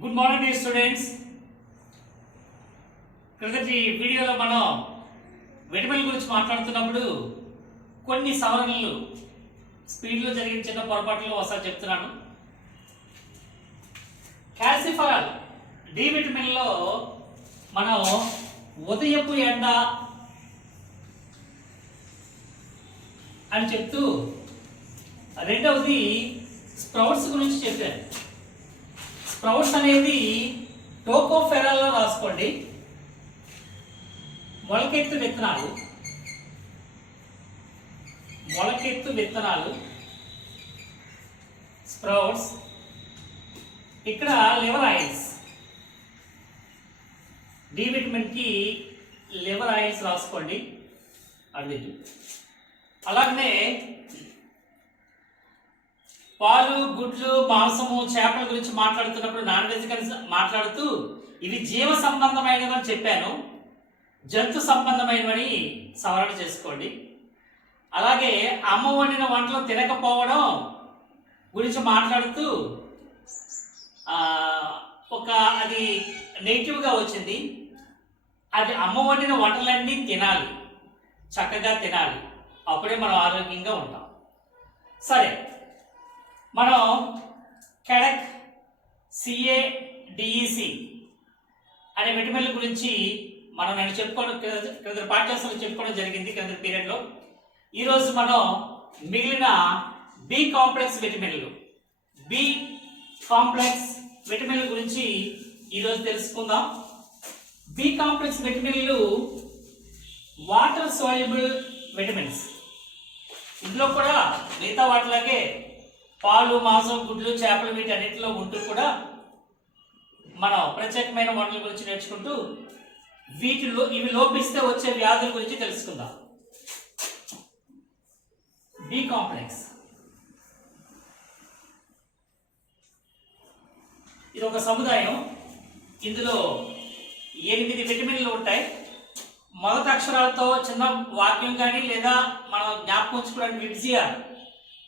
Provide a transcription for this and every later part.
Good morning dear students. క్రిందటి వీడియోలో మనం విటమిన్ గురించి మాట్లాడుతున్నప్పుడు కొన్ని సవరణలు స్పీడ్లో జరిగిన చిన్న పొరపాట్లు ఒకసారి చెప్తున్నాను. క్యాల్సిఫరాల్ డి విటమిన్లో మనం ఉదయపు ఎండ అని చెప్తూ రెండవది స్ప్రౌట్స్ గురించి చెప్పాను. స్ప్రౌట్స్ అనేది టోకోఫెరాల్లో రాసుకోండి. మొలకెత్తు విత్తనాలు స్ప్రౌట్స్. ఇక్కడ లివర్ ఆయిల్స్, డి విటమిన్కి లివర్ ఆయిల్స్ రాసుకోండి. అది అలాగనే పాలు, గుడ్లు, మాంసము, చేపల గురించి మాట్లాడుతున్నప్పుడు నాన్ వెజ్ కలిసి మాట్లాడుతూ ఇవి జీవ సంబంధమైనవి అని చెప్పాను, జంతు సంబంధమైనవని సవరణ చేసుకోండి. అలాగే అమ్మ వండిన వంటలు తినకపోవడం గురించి మాట్లాడుతూ అది నెగిటివ్గా వచ్చింది. అది అమ్మ వండిన వంటలన్నీ తినాలి, చక్కగా తినాలి, అప్పుడే మనం ఆరోగ్యంగా ఉంటాం. సరే, మనం కెడక్ CADEC అనే విటమిన్ల గురించి నేను చెప్పుకోవడం క్రింద పాఠ్యాంశాలు చెప్పుకోవడం జరిగింది క్రింద పీరియడ్లో. ఈరోజు మనం మిగిలిన బి కాంప్లెక్స్ విటమిన్ల గురించి ఈరోజు తెలుసుకుందాం. బి కాంప్లెక్స్ విటమిన్లు వాటర్ సోల్యుబుల్ విటమిన్స్. ఇందులో కూడా మిగతా వాటిలాగే పాలు, మాంసం, గుడ్లు, చేపలు వీటన్నిటిలో ఉంటూ కూడా మనం ప్రత్యేకమైన వంటల గురించి నేర్చుకుంటూ ఇవి లోపిస్తే వచ్చే వ్యాధుల గురించి తెలుసుకుందాం. బి కాంప్లెక్స్ ఇది ఒక సముదాయం. ఇందులో 8 విటమిన్లు ఉంటాయి. మొదటి అక్షరాలతో చిన్న వాక్యం కానీ లేదా మనం జ్ఞాపకం ఉంచుకోవడానికి విబ్జిఆర్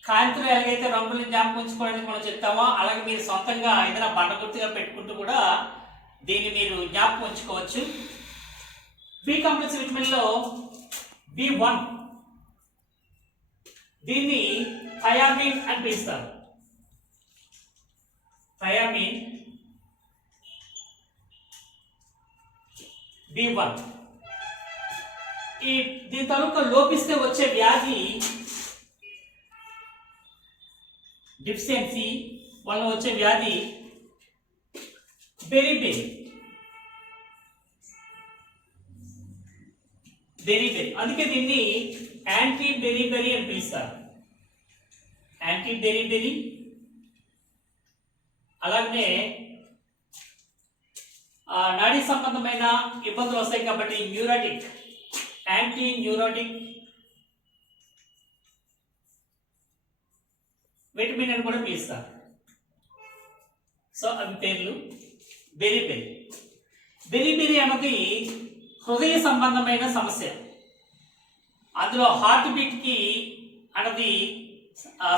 కాంతిలో ఎలాగైతే రంగుల్ని జ్ఞాపకం ఉంచుకోవడానికి మనం చెప్తామో అలాగే మీరు సొంతంగా ఏదైనా బండ గుర్తుగా పెట్టుకుంటూ కూడా దీన్ని మీరు జ్ఞాపకం ఉంచుకోవచ్చు. బి కాంప్లెక్స్ విటమిన్లో B1, దీన్ని థయామిన్ అని పిలుస్తారు. థయామిన్ B1 దీని తాలూకా లోపిస్తే వచ్చే వ్యాధి డిఫిషియన్సీ వల్ల వచ్చే వ్యాధి బెరిబెరి. అందుకే దీన్ని యాంటీ బెరిబెరి అని పిలుస్తారు. Anti beriberi. అలాగే నాడీ సంబంధమైన ఇబ్బందులు వస్తాయి కాబట్టి యాంటీ న్యూరోటిక్ విటమిన్ అని కూడా పిలుస్తారు. సో అవి పేర్లు. బెరిబెరి అన్నది హృదయ సంబంధమైన సమస్య. అందులో హార్ట్ బీట్కి అన్నది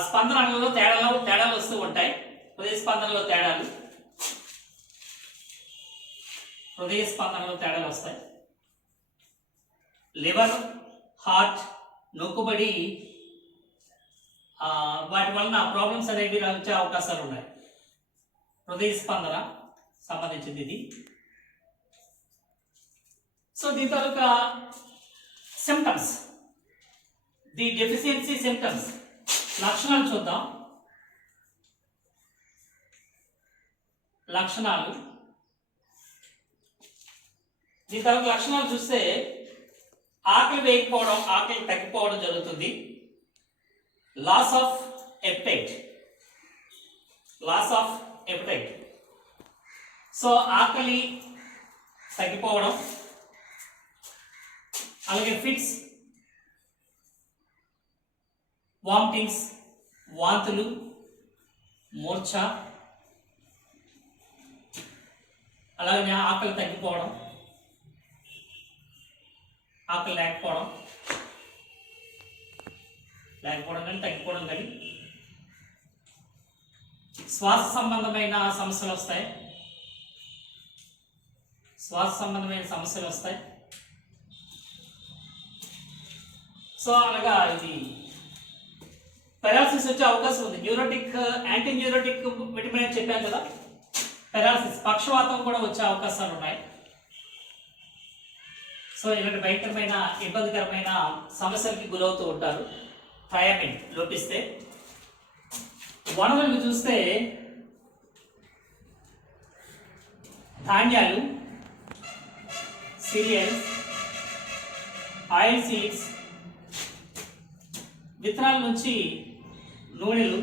స్పందనలలో తేడాలు వస్తూ ఉంటాయి. హృదయ స్పందనలో తేడాలు వస్తాయి. లివర్, హార్ట్ నొక్కుబడి వాటి వలన ప్రాబ్లమ్స్ అనేవి వచ్చే అవకాశాలు ఉన్నాయి. హృదయ స్పందన సంబంధించింది ఇది. సో దీని తాలూకా సిమ్టమ్స్, ది డెఫిషియన్సీ సిమ్టమ్స్, లక్షణాలు చూద్దాం. దీని తాలూకా లక్షణాలు చూస్తే ఆకలి తగ్గిపోవడం జరుగుతుంది. Loss of appetite. సో ఆకలి తగ్గిపోవడం, అలాగే ఫిట్స్, వామిటింగ్స్, వాంతులు, మూర్ఛ, అలాగే ఆకలి తగ్గిపోవడం, ఆకలి లేకపోవడం కానీ తగ్గిపోవడం కానీ శ్వాస సంబంధమైన సమస్యలు వస్తాయి. శ్వాస సంబంధమైన సమస్యలు వస్తాయి. సో అనగా ఇది పెరాలసిస్ వచ్చే అవకాశం ఉంది. న్యూరోటిక్ యాంటీ న్యూరోటిక్ విటమిన్ అని చెప్పాను కదా, పెరాలసిస్ పక్షవాతం కూడా వచ్చే అవకాశాలు ఉన్నాయి. సో ఇలాంటి భయంకరమైన ఇబ్బందికరమైన సమస్యలకి గురవుతూ ఉంటారు థయామిన్ లోపిస్తే. వనరులు చూస్తే ధాన్యాలు, సీరియల్స్, ఆయిల్ సీడ్స్, విత్తనాల నుంచి నూనెలు,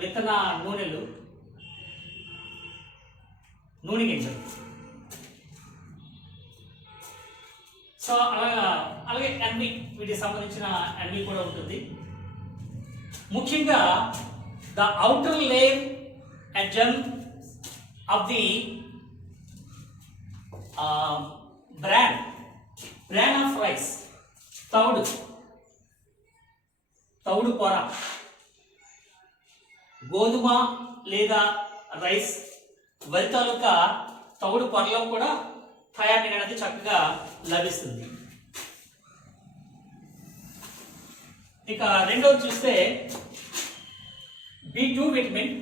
విత్తన నూనెలు, నూనె గింజలు. సో అలాగే అన్ని వీటికి సంబంధించిన అన్ని కూడా ఉంటుంది. ముఖ్యంగా the outer layer and germ of the bran of rice, తౌడు పొర, గోధుమ లేదా రైస్, వరి తాలూకా తౌడు పొరలో కూడా థయామిన్ అనేది చక్కగా లభిస్తుంది. ఇక రెండోది చూస్తే B2 విటమిన్,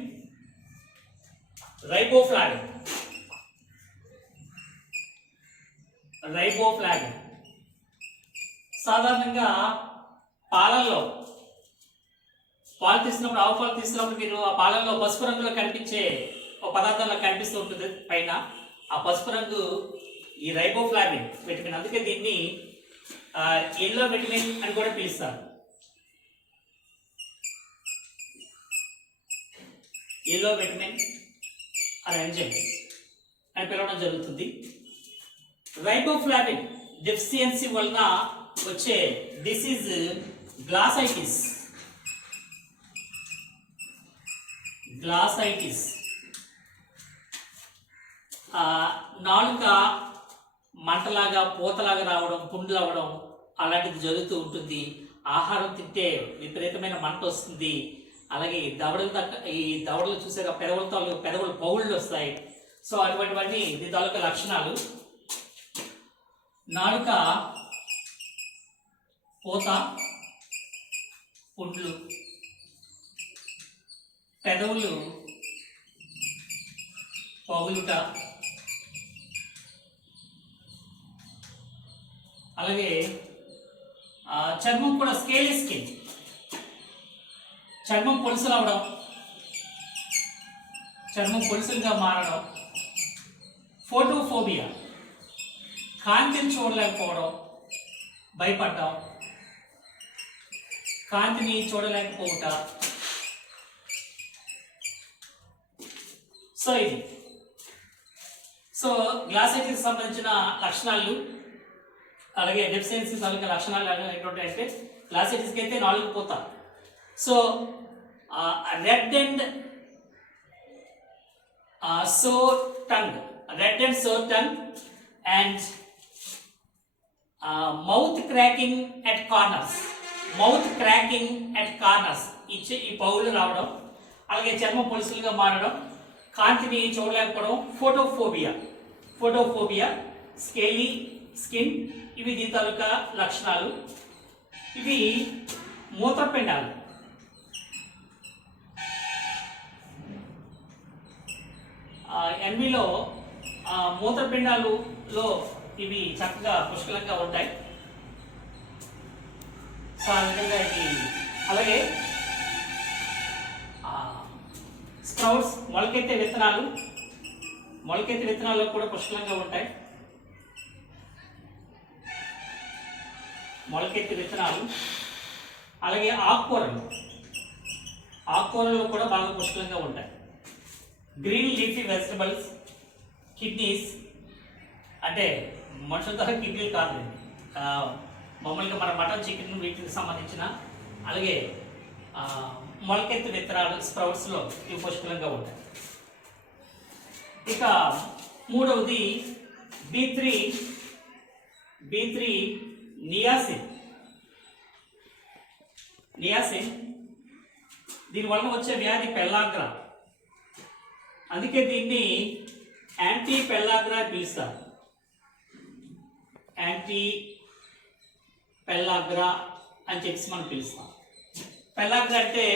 రైబోఫ్లావిన్. సాధారణంగా పాలల్లో పాలు తీసినప్పుడు, ఆవు పాలు తీసినప్పుడు మీరు ఆ పాలల్లో పసుపు రంగులో కనిపించే ఒక పదార్థంలో కనిపిస్తూ ఉంటుంది పైన. ఆ పసుపు రంగు ఈ రైబోఫ్లావిన్ విటమిన్. అందుకే దీన్ని ఎల్లో విటమిన్ అని కూడా పిలుస్తారు. ఎల్లో విటమిన్ అని ఎంజైమ్ అని పిలవడం జరుగుతుంది. రైబోఫ్లావిన్ డెఫిషియన్సీ వలన వచ్చే డిసీజ్ గ్లాసైటిస్. నాలుక మంటలాగా, పూతలాగా రావడం, పుండ్లు అవ్వడం అలాంటిది జరుగుతూ ఉంటుంది. ఆహారం తింటే విపరీతమైన మంట వస్తుంది. అలాగే ఈ దవడలు చూసాక పెదవులు పౌళ్ళు వస్తాయి. సో అటువంటివన్నీ దీని తాలూకా లక్షణాలు. నాలుక పూత, పుండ్లు, పెదవులు పగులుట, అలాగే చర్మం కూడా స్కేలీ స్కిన్, చర్మం పొలుసులు అవడం, చర్మం పొలుసులుగా మారడం, ఫోటోఫోబియా, కాంతిని చూడలేకపోవడం, భయపడడం, కాంతిని చూడలేకపోవట. సో గ్లాసైటిస్ సంబంధించిన లక్షణాలు, అలాగే డెఫిషియన్సీ తాలూకా లక్షణాలు ఏంటంటే అంటే గ్లాసైటిస్కి అయితే నాలుగు పూత. So red and sore tongue and mouth cracking at corners. ఈ పౌలు రావడం, అలాగే చర్మం పొలుసులుగా మారడం, కాంతిని చూడలేకపోవడం, ఫోటోఫోబియా, స్కేలీ స్కిన్. ఇవి దీని తాలూకా లక్షణాలు. ఇవి మూత్రపిండాలు. ఎన్విలో మూత్రపిండాలులో ఇవి చక్కగా పుష్కలంగా ఉంటాయి. సో ఆ విధంగా ఇది. అలాగే స్ప్రౌట్స్, మొలకెత్తే విత్తనాలు కూడా పుష్కలంగా ఉంటాయి. మొలకెత్తే విత్తనాలు, అలాగే ఆకుకూరలు కూడా బాగా పుష్కలంగా ఉంటాయి. గ్రీన్ లీఫీ వెజిటబుల్స్, కిడ్నీస్ అంటే మనుషుల ద్వారా కిడ్నీలు కాదు, మామూలుగా మన మటన్, చికెన్ వీటికి సంబంధించిన, అలాగే మొలకెత్తి విత్తనాలు స్ప్రౌట్స్లో ఇవి పుష్కలంగా ఉంటాయి. ఇక మూడవది B3 నియాసిన్. దీని వలన వచ్చే వ్యాధి పెల్లాగ్రా. అందుకే దీన్ని యాంటీ పెల్లాగ్రా పిలుస్తారు. యాంటీ పెల్లాగ్రా అని చెప్పి మనం పిలుస్తాం. పెల్లాగ్రా అంటే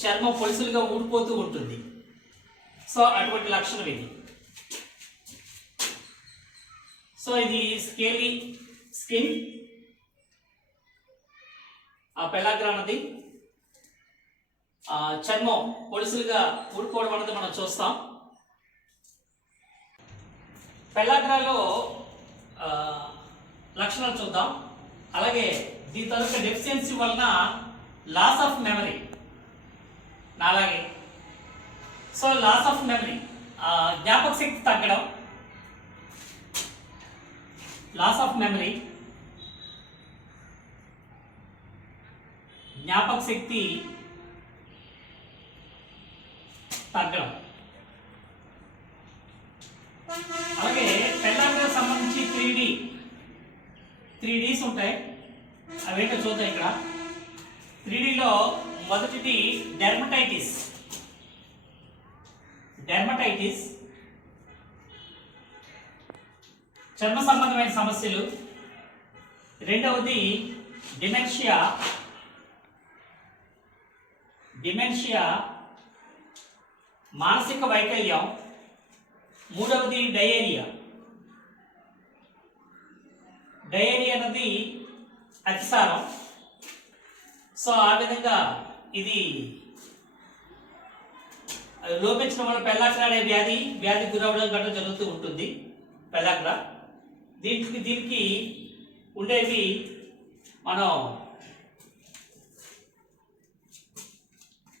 చర్మం పొలుసులుగా ఊడిపోతూ ఉంటుంది. సో అటువంటి లక్షణం ఇది. సో ఇది స్కేలీ స్కిన్. ఆ పెల్లాగ్రా అన్నది చర్మం పొలుసులుగా ఊడిపోవడం అనేది మనం చూస్తాం. పెల్లాగ్రాలో లక్షణాలు చూద్దాం. అలాగే దీని తరఫు డెఫిషియన్సీ వలన లాస్ ఆఫ్ మెమరీ అలాగే సో లాస్ ఆఫ్ మెమరీ జ్ఞాపక శక్తి తగ్గడం, లాస్ ఆఫ్ మెమరీ జ్ఞాపక శక్తి తగ్గడం. అలాగే పెల్లాగ్రాకు సంబంధించి 3Ds ఉంటాయి. అవేంటో చూద్దాం. ఇక్కడ 3Dలో మొదటిది డెర్మటైటిస్. డెర్మటైటిస్ చర్మ సంబంధమైన సమస్యలు. రెండవది డిమెన్షియా. డిమెన్షియా మానసిక వైకల్యం. మూడవది డయేరియా. డయేరియా అనేది అతిసారం. సో ఆ విధంగా ఇది లోపించడం వల్ల పెల్లాగ్రా అనే వ్యాధి గురవడం గట్రా జరుగుతూ ఉంటుంది. పెల్లాగ్రా దీనికి ఉండేవి మనం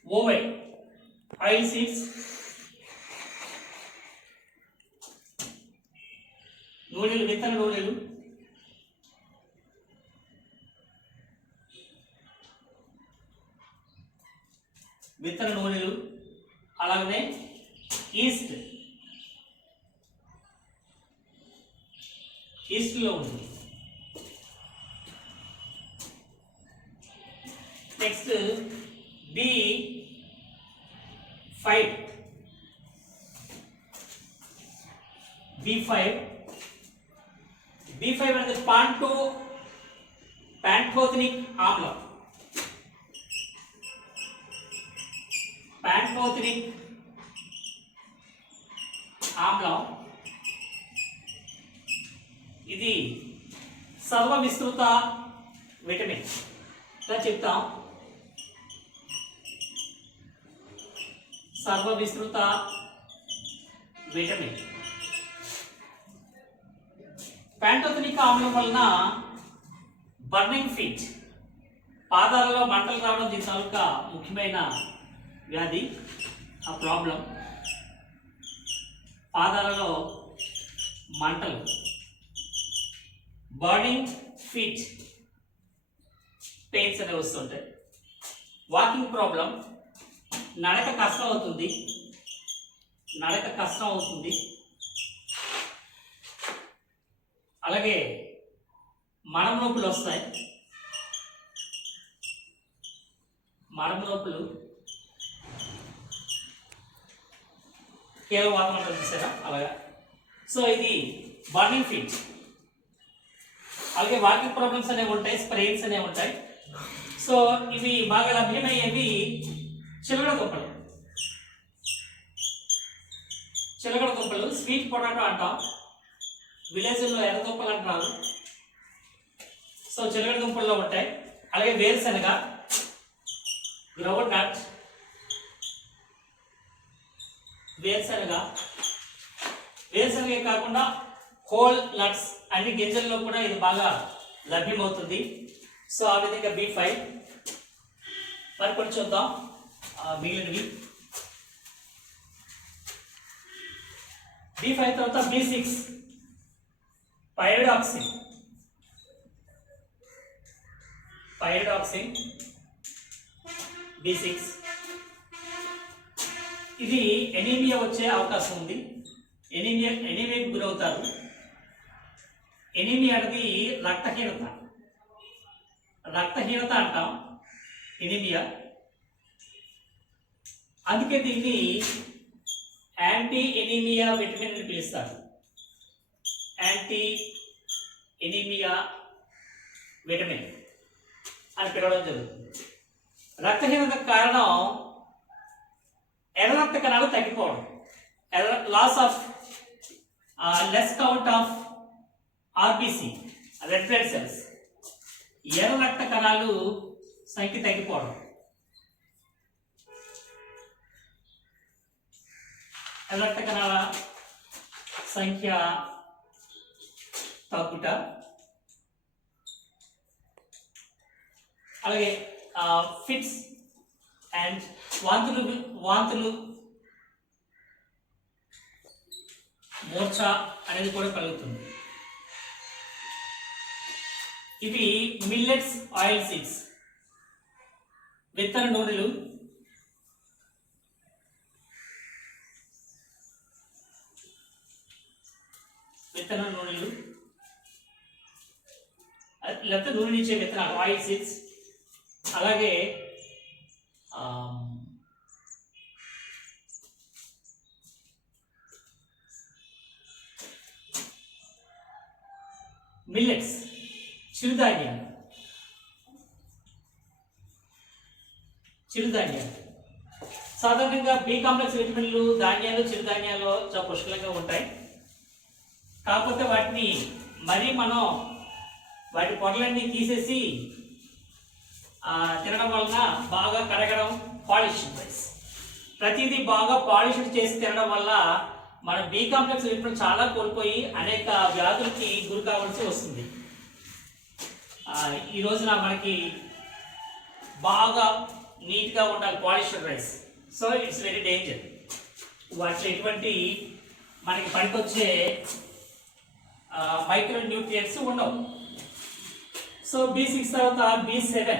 ఓవై ఆయిల్ సీడ్స్, నూనెలు, విత్తన నూనెలు, విత్తన నూనెలు, అలాగనే ఈస్ట్లో ఉంటుంది. నెక్స్ట్ B5 అనేది ప్యాంటోథెనిక్ ఆమ్లం. ప్యాంటోథెనిక్ ఆమ్లం ఇది సర్వ విస్తృత విటమిన్ గా చెప్తాం. సర్వ విస్తృత విటమిన్. ప్యాంటోథెనిక్ ఆమ్లం వలన బర్నింగ్ ఫీట్, పాదాలలో మంటలు రావడం దీని తాలూకా ముఖ్యమైన వ్యాధి. ఆ ప్రాబ్లం పాదాలలో మంటలు, బర్నింగ్ ఫీట్ పెయిన్స్ అనేవి వస్తుంటాయి. వాకింగ్ ప్రాబ్లం, నడక కష్టం అవుతుంది. అలాగే మడం నొప్పులు వస్తాయి. మడం నొప్పులు కేవలం వాతావరణం చూసారా అలాగా. సో ఇది బర్నింగ్ ఫీట్. అలాగే వాకింగ్ ప్రాబ్లమ్స్ అనేవి ఉంటాయి, స్ప్రెయిన్స్ అనేవి ఉంటాయి. సో ఇవి బాగా లభ్యమయ్యేవి చిలకడ దుంపలు, స్వీట్ పొటాటో అంటాం. విలేజ్లో ఎర్ర దుంపలు అంటారు. సో చిలకడ దుంపల్లో ఉంటాయి. అలాగే వేరుశనగ, గ్రౌండ్ నట్, వేరుశనగే కాకుండా హోల్ నట్స్ అన్ని గింజల్లో కూడా ఇది బాగా లభ్యమవుతుంది. సో ఆ విధంగా B5. మరి కొన్ని చూద్దాం మిగిలినవి. B5 తర్వాత B6 పైరిడాక్సిన్. B6 ఇది ఎనీమియా వచ్చే అవకాశం ఉంది. ఎనీమియాకి గురవుతారు. ఎనీమియా అనేది రక్తహీనత అంటాం ఎనీమియా. అందుకే దీన్ని యాంటీ ఎనీమియా విటమిన్ అని పిలుస్తారు. యాంటీ ఎనీమియా విటమిన్ అని పిలవడం జరుగుతుంది. రక్తహీనతకు కారణం ఎర్ర రక్త కణాలు తగ్గిపోవడం, loss of less count of RBC, red blood cells, ఎర్ర రక్త కణాలు సంఖ్య తగ్గిపోవడం. ఎర్ర రక్త కణాల సంఖ్య తగ్గుట, అలాగే ఫిట్స్ అండ్ వాంతులు మూర్ఛ అనేది కూడా కలుగుతుంది. ఇవి మిల్లెట్స్ ఆయిల్ సీడ్స్, విత్తన నూనెలు, లేకపోతే నూనెనిచ్చే విత్తనాలు, ఆయిల్ సీడ్స్. అలాగే మిల్లెట్స్, చిరుధాన్యాలు. సాధారణంగా బి కాంప్లెక్స్ విటమిన్లు ధాన్యాలు, చిరుధాన్యాలు చాలా పుష్కలంగా ఉంటాయి. కాకపోతే వాటిని మనం వాటి పొరలన్నీ తీసేసి తినడం వలన బాగా కరగడం, పాలిష్ రైస్, ప్రతిదీ బాగా పాలిష్డ్ చేసి తినడం వల్ల మన బి కాంప్లెక్స్ విటమిన్ చాలా కోల్పోయి అనేక వ్యాధులకి గురి కావాల్సి వస్తుంది. ఈ రోజున మనకి బాగా నీట్గా ఉండాలి polished rice. So it's very danger. వాటిలో ఎటువంటి మనకి పనికొచ్చే మైక్రో న్యూట్రియంట్స్ ఉండవు. సో B6 తర్వాత B7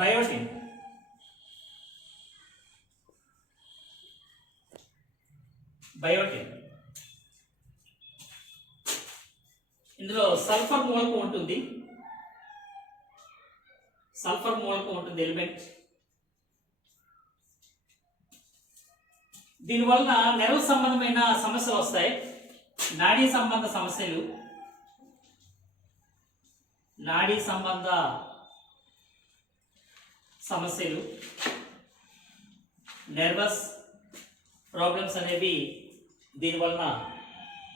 బయోటిన్. ఇందులో సల్ఫర్ మూలకం ఉంటుంది, ఎలిమెంట్. దీనివలన నెర్వ్ సంబంధమైన సమస్యలు వస్తాయి, నాడీ సంబంధ సమస్యలు, నెర్వస్ ప్రాబ్లమ్స్ అనేవి దీనివలన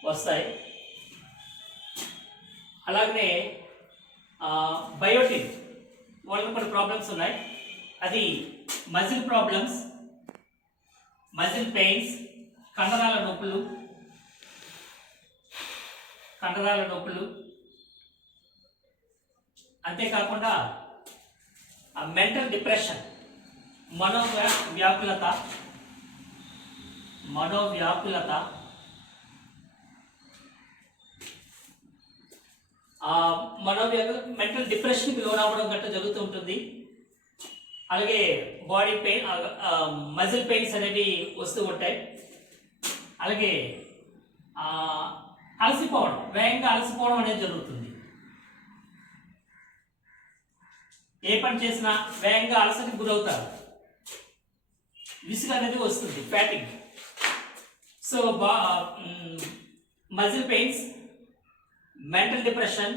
వస్తాయి. అలాగనే బయోటిన్ వలన కొన్ని ప్రాబ్లమ్స్ ఉన్నాయి. అది మజిల్ ప్రాబ్లమ్స్, మజిల్ పెయిన్స్, కండరాల నొప్పులు, అంతేకాకుండా మెంటల్ డిప్రెషన్, మనోవ్యాకులత, మెంటల్ డిప్రెషన్కి లోనవ్వడం గట్రా జరుగుతూ ఉంటుంది. అలాగే బాడీ పెయిన్, మజిల్ పెయిన్స్ అనేవి వస్తూ ఉంటాయి. అలాగే వేగంగా అలసిపోవడం అనేది జరుగుతుంది. ఏ పని చేసినా వేగంగా అలసటకు గురవుతారు, విసుగు అనేది వస్తుంది, fatigue. So muscle pains, mental depression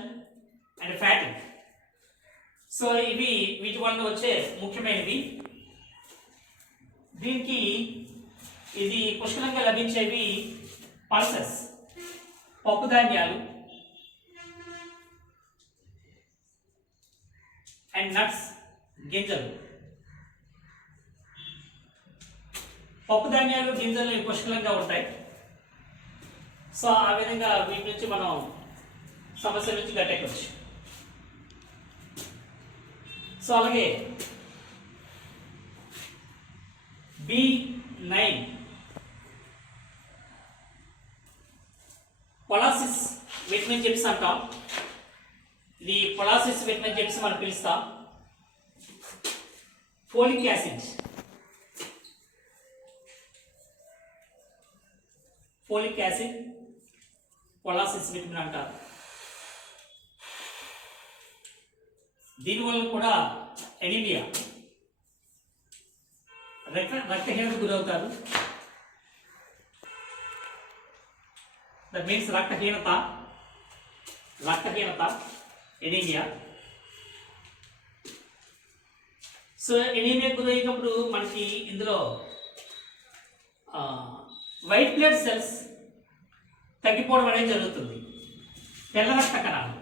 and fatigue. So ఇవి వీటి వలన వచ్చే ముఖ్యమైనవి. దీనికి ఇది పుష్కలంగా లభించేవి పల్సెస్, పప్పు ధాన్యాలు అండ్ నట్స్, గింజలు. పప్పు ధాన్యాలు, గింజలు పుష్కలంగా ఉంటాయి. సో ఆ విధంగా వీటి నుంచి మనం సమస్యల నుంచి గట్టెక్కవచ్చు. సో అలాగే B9 పొలాసిస్ విటమిన్ చెప్పి అంటాం. ఇది పొలాసిస్ విటమిన్ చెప్పి మనం పిలుస్తాం. ఫోలిక్ యాసిడ్, పొలాసిస్ విటమిన్ అంటారు. దీనివల్ల కూడా ఎనీమియా, రక్తహీనతకు గురవుతారు. దట్ మీన్స్ రక్తహీనత, ఎనీమియా. సో ఎనీమియా గురైనప్పుడు మనకి ఇందులో వైట్ బ్లడ్ సెల్స్ తగ్గిపోవడం అనేది జరుగుతుంది. తెల్ల రక్త కణాలు,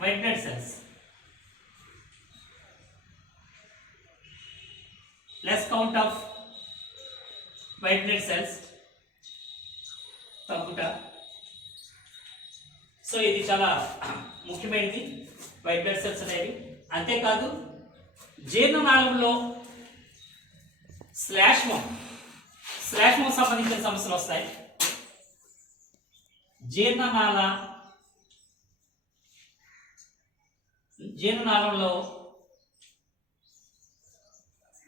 white blood cells, less count of white blood cells తగ్గుట. సో ఇది చాలా ముఖ్యమైనది వైట్ బ్లడ్ సెల్స్ అనేవి. అంతేకాదు జీర్ణనాళంలో శ్లేష్మం సంబంధించిన సమస్యలు వస్తాయి. జీర్ణనాళంలో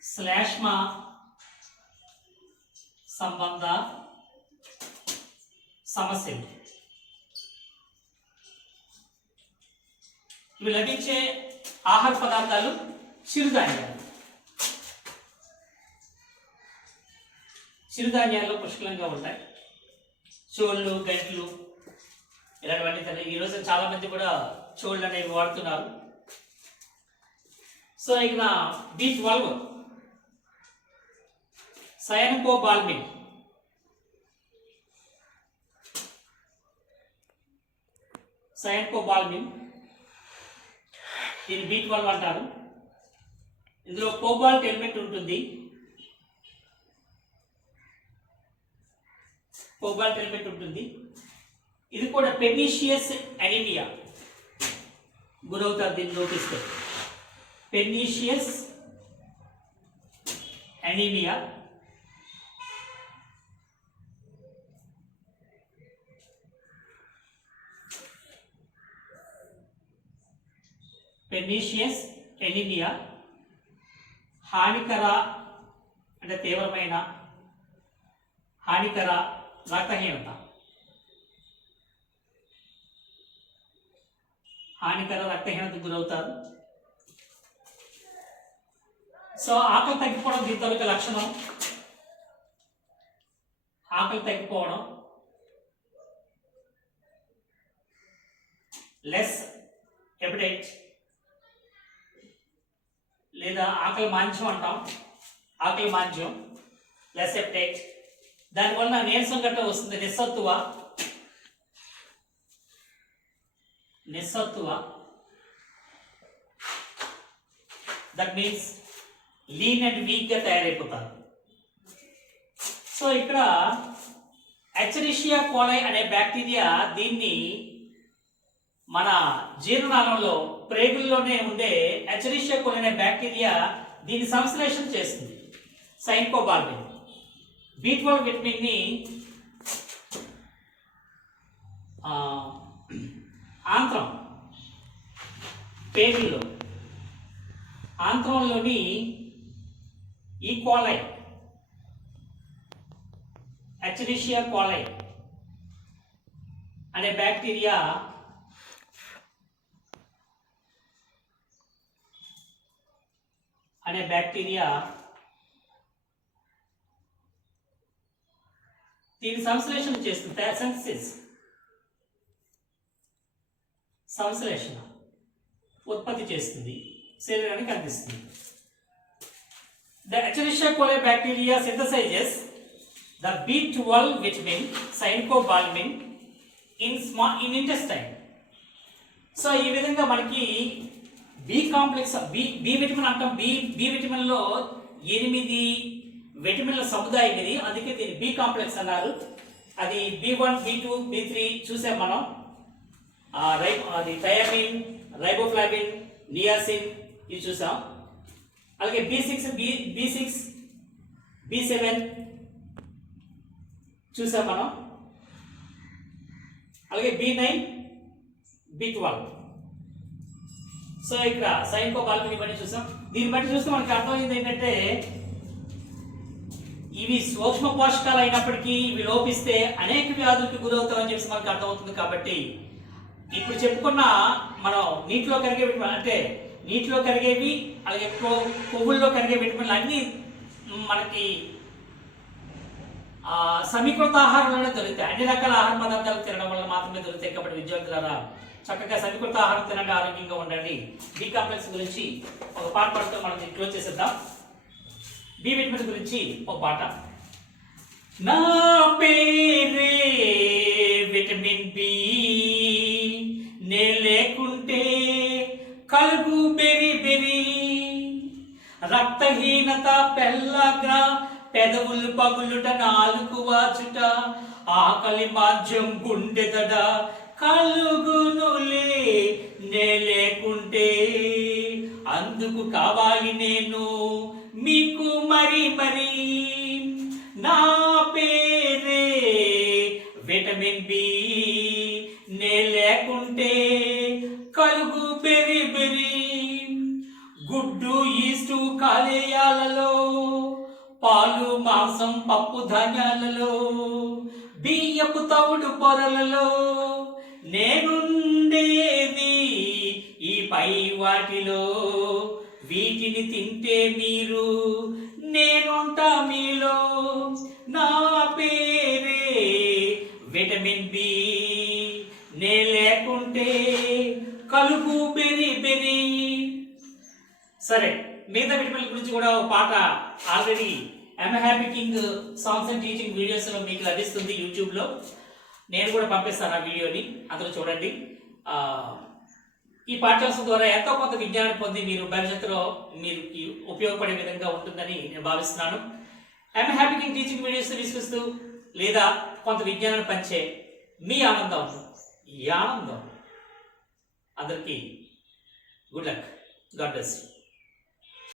శ్లేష్మ సంబంధ సమస్యలు. ఇవి లభించే ఆహార పదార్థాలు చిరుధాన్యాల్లో పుష్కలంగా ఉంటాయి. చోళ్ళు, గంటలు ఇలాంటివన్నీ తినే ఈరోజు చాలా మంది కూడా చోళ్ళు అనేవి వాడుతున్నారు. సో ఇక B12 సైనకోబాల్మిన్, దీన్ని B12 అంటారు. ఇందులో కోబాల్ట్ ఎలిమెంట్ ఉంటుంది. ఇది కూడా పెర్నీషియస్ అనీమియా గురవుతారు. దీన్ని లోపిస్తే పెర్నీషియస్ అనీమియా. హానికర అంటే తీవ్రమైన హానికర రక్తహీనతకు గురవుతారు. సో ఆకలి తగ్గిపోవడం దీంతో ఒక లక్షణం. ఆకలి తగ్గిపోవడం, లెస్ ఎపిటైట్ లేదా ఆకలి మాంద్యం అంటాం. Less appetite. దానివల్ల నీరసం గట్ట వస్తుంది. నిస్సత్తువ దట్ మీన్స్ లీన్ అండ్ వీక్గా తయారైపోతారు. సో ఇక్కడ ఎచరిషియా కోలై అనే బ్యాక్టీరియా దీన్ని మన జీర్ణనాళంలో ప్రేగుల్లోనే ఉండే ఎచరిషియా కోలై అనే బ్యాక్టీరియా దీన్ని సంశ్లేషణ చేస్తుంది. సైనకోబాల్మిన్ B12 విటమిన్ ని ఆంత్రం, పేగుల్లో ఆంత్రంలోని ఈ కోలై, ఎచరిషియా కోలై అనే బ్యాక్టీరియా దీని సంశ్లేషణ చేస్తుంది. సంశ్లేషణ ఉత్పత్తి చేస్తుంది, శరీరానికి అందిస్తుంది. The Escherichia coli bacteria synthesizes the B12 vitamin cyanocobalamin in intestine. So ఈ విధంగా మనకి బి కాంప్లెక్స్, బి విటమిన్ అంటాం. బి విటమిన్ లో 8 విటమిన్ల సముదాయం ఇది, అందుకే దీన్ని బి కాంప్లెక్స్ అన్నారు. అది B1, B2, B3 చూసాం మనం. అది థయామిన్, రైబోఫ్లావిన్, నియాసిన్ ఇవి చూసాం. అలాగే B6, B7 చూసాం మనం. అలాగే B9, B12. సో ఇక్కడ సైనకోబాల్మిన్ ఇవన్నీ చూసాం. దీన్ని బట్టి చూస్తే మనకి అర్థమైంది ఏంటంటే ఇవి సూక్ష్మ పోషకాలు అయినప్పటికీ ఇవి లోపిస్తే అనేక వ్యాధులకు గురవుతామని చెప్పి మనకు అర్థమవుతుంది. కాబట్టి ఇప్పుడు చెప్పుకున్న మనం నీటిలో కరిగే విటమిన్ అంటే నీటిలో కరిగేవి అలాగే కొవ్వుల్లో కరిగే విటమిన్లు అన్నీ మనకి సమీకృత ఆహారంలోనే దొరుకుతాయి. అన్ని రకాల ఆహార పదార్థాలు తినడం వల్ల మాత్రమే దొరుకుతాయి. కాబట్టి విద్యార్థులారా చక్కగా సమీకృత ఆహారం తినండి, ఆరోగ్యంగా ఉండండి. బి కాంప్లెక్స్ గురించి ఒక పాట పాడుతూ మనం క్లోజ్ చేసేద్దాం. బి విటమిన్ గురించి ఒక పాట. నా పేరే విటమిన్ బి, నే లేకుంటే కలుగు బెరి బెరి, రక్తహీనత పెల్లగా పెదవులు పగులుట నాలుగు వాచుట, ఆకలి మాధ్యం గుండెదడ కలుగునులే నే లేకుంటే. అందుకు కావాలి నేను మీకు మరి మరి, నా పేరే విటమిన్ బి, నే లేకుంటే కలుగు బెరి బెరి. గుడ్డు ఈస్టు కాలేయాలలో, పాలు మాంసం పప్పు ధాన్యాలలో, బియ్యపు తవుడు పొరలలో, నేనుండేది ఈ పై వాటిలో. వీటిని తింటే మీరు, నేనుంటా మీలో. నా పేరే విటమిన్ బి, నే లేకుంటే కలుగు బెరి బెరి. సరే, మిగతా విటమిన్ల గురించి కూడా ఒక పాట already I'm happy king songs and teaching videos లో మీకు లభిస్తుంది యూట్యూబ్ లో. నేను కూడా పంపిస్తాను ఆ వీడియోని, అందులో చూడండి. ఈ పాఠ్యాంశం ద్వారా ఎంతో కొంత విజ్ఞానం పొంది మీరు భవిష్యత్తులో మీరు ఉపయోగపడే విధంగా ఉంటుందని నేను భావిస్తున్నాను. I'm happy king teaching videos తీసుకొస్తూ లేదా కొంత విజ్ఞానాన్ని పంచే మీ ఆనందం ఈ ఆనందం. అందరికీ good luck. God bless you.